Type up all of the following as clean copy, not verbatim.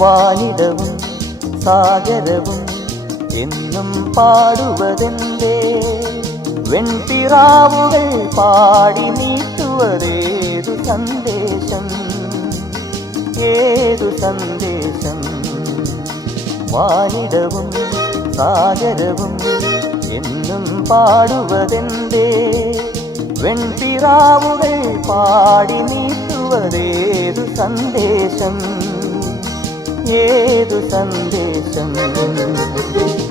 വാനിടവും സാഗരവും എന്നും പാടുവതെന്തേ? വെൺപിറാവുകൾ പാടി നീട്ടുവതേതു സന്ദേശം? ഏതു സന്ദേശം? വാനിടവും സാഗരവും എന്നും പാടുവതെന്തേ? വെൺപിറാവുകൾ പാടി നീട്ടുവതേതു സന്ദേശം? ഏതു സന്ദേശം?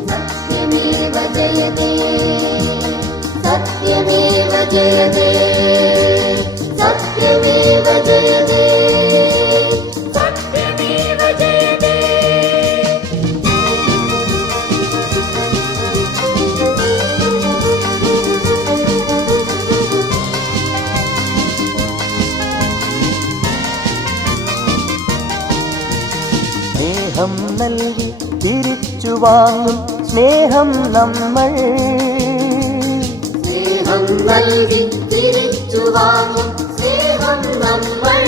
സത്യമേവ ജയതേ, സത്യമേവ ജയതേ, സത്യമേവ ജയതേ, സത്യമേവ ജയതേ. സ്നേഹം നൽകി തിരിച്ചു വാങ്ങും സ്നേഹം നമ്മൾ, സ്നേഹം നൽകി തിരിച്ചു വാങ്ങും സ്നേഹം നമ്മൾ.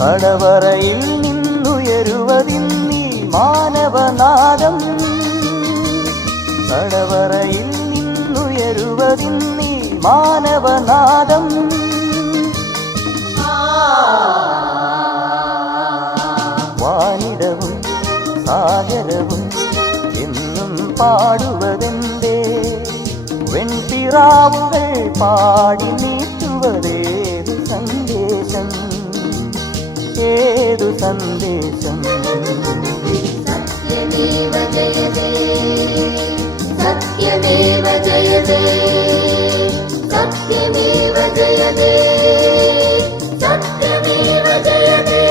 തടവറയിൽ നിന്നുയരുവതിന്നീ മാനവനാദം, തടവറയിൽ നിന്നുയരുവതിന്നീ മാനവനാദം. വാനിടവും സാഗരവും എന്നും പാടുവതെന്തേ? വെൺപിറാവുകൾ പാടി നീട്ടുവതേതു സന്ദേശം? ഏതു സന്ദേശം? സത്യമേവ ജയതേ, സത്യമേവ ജയതേ, സത്യമേവ ജയതേ, സത്യമേവ ജയതേ.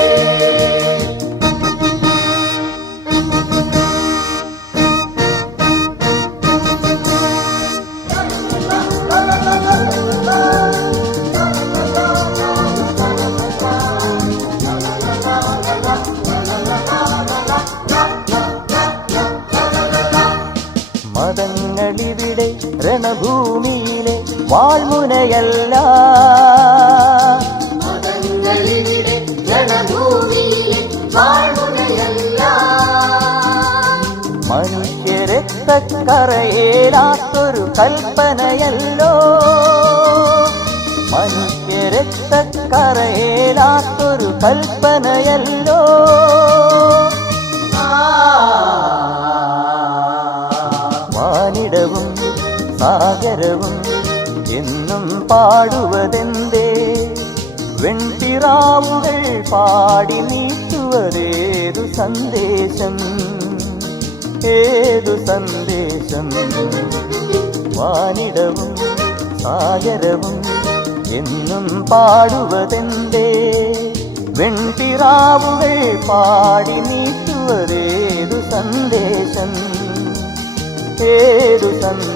മതങ്ങളിവിടെ രണഭൂമിയിലെ വാൾമുനയല്ല, മതങ്ങളിവിടെ രണഭൂമിയിലെ വാൾമുനയല്ല. മനുഷ്യരക്തക്കറയേലാത്തൊരു കൽപ്പനയല്ലോ, മനുഷ്യരക്തക്കറയേലാത്തൊരു കൽപ്പനയല്ലോ. വാനിടവും സാഗരവും എന്നും പാടുവതെന്തേ? വെൺപിറാവുകൾ പാടി നീട്ടുവതേതു സന്ദേശം? ഏതു സന്ദേശം? വാനിടവും സാഗരവും എന്നും പാടുവതെന്തേ? വെൺപിറാവുകൾ പാടി നീട്ടുവതേതു സന്ദേശം? ഏതു സന്ദേശം?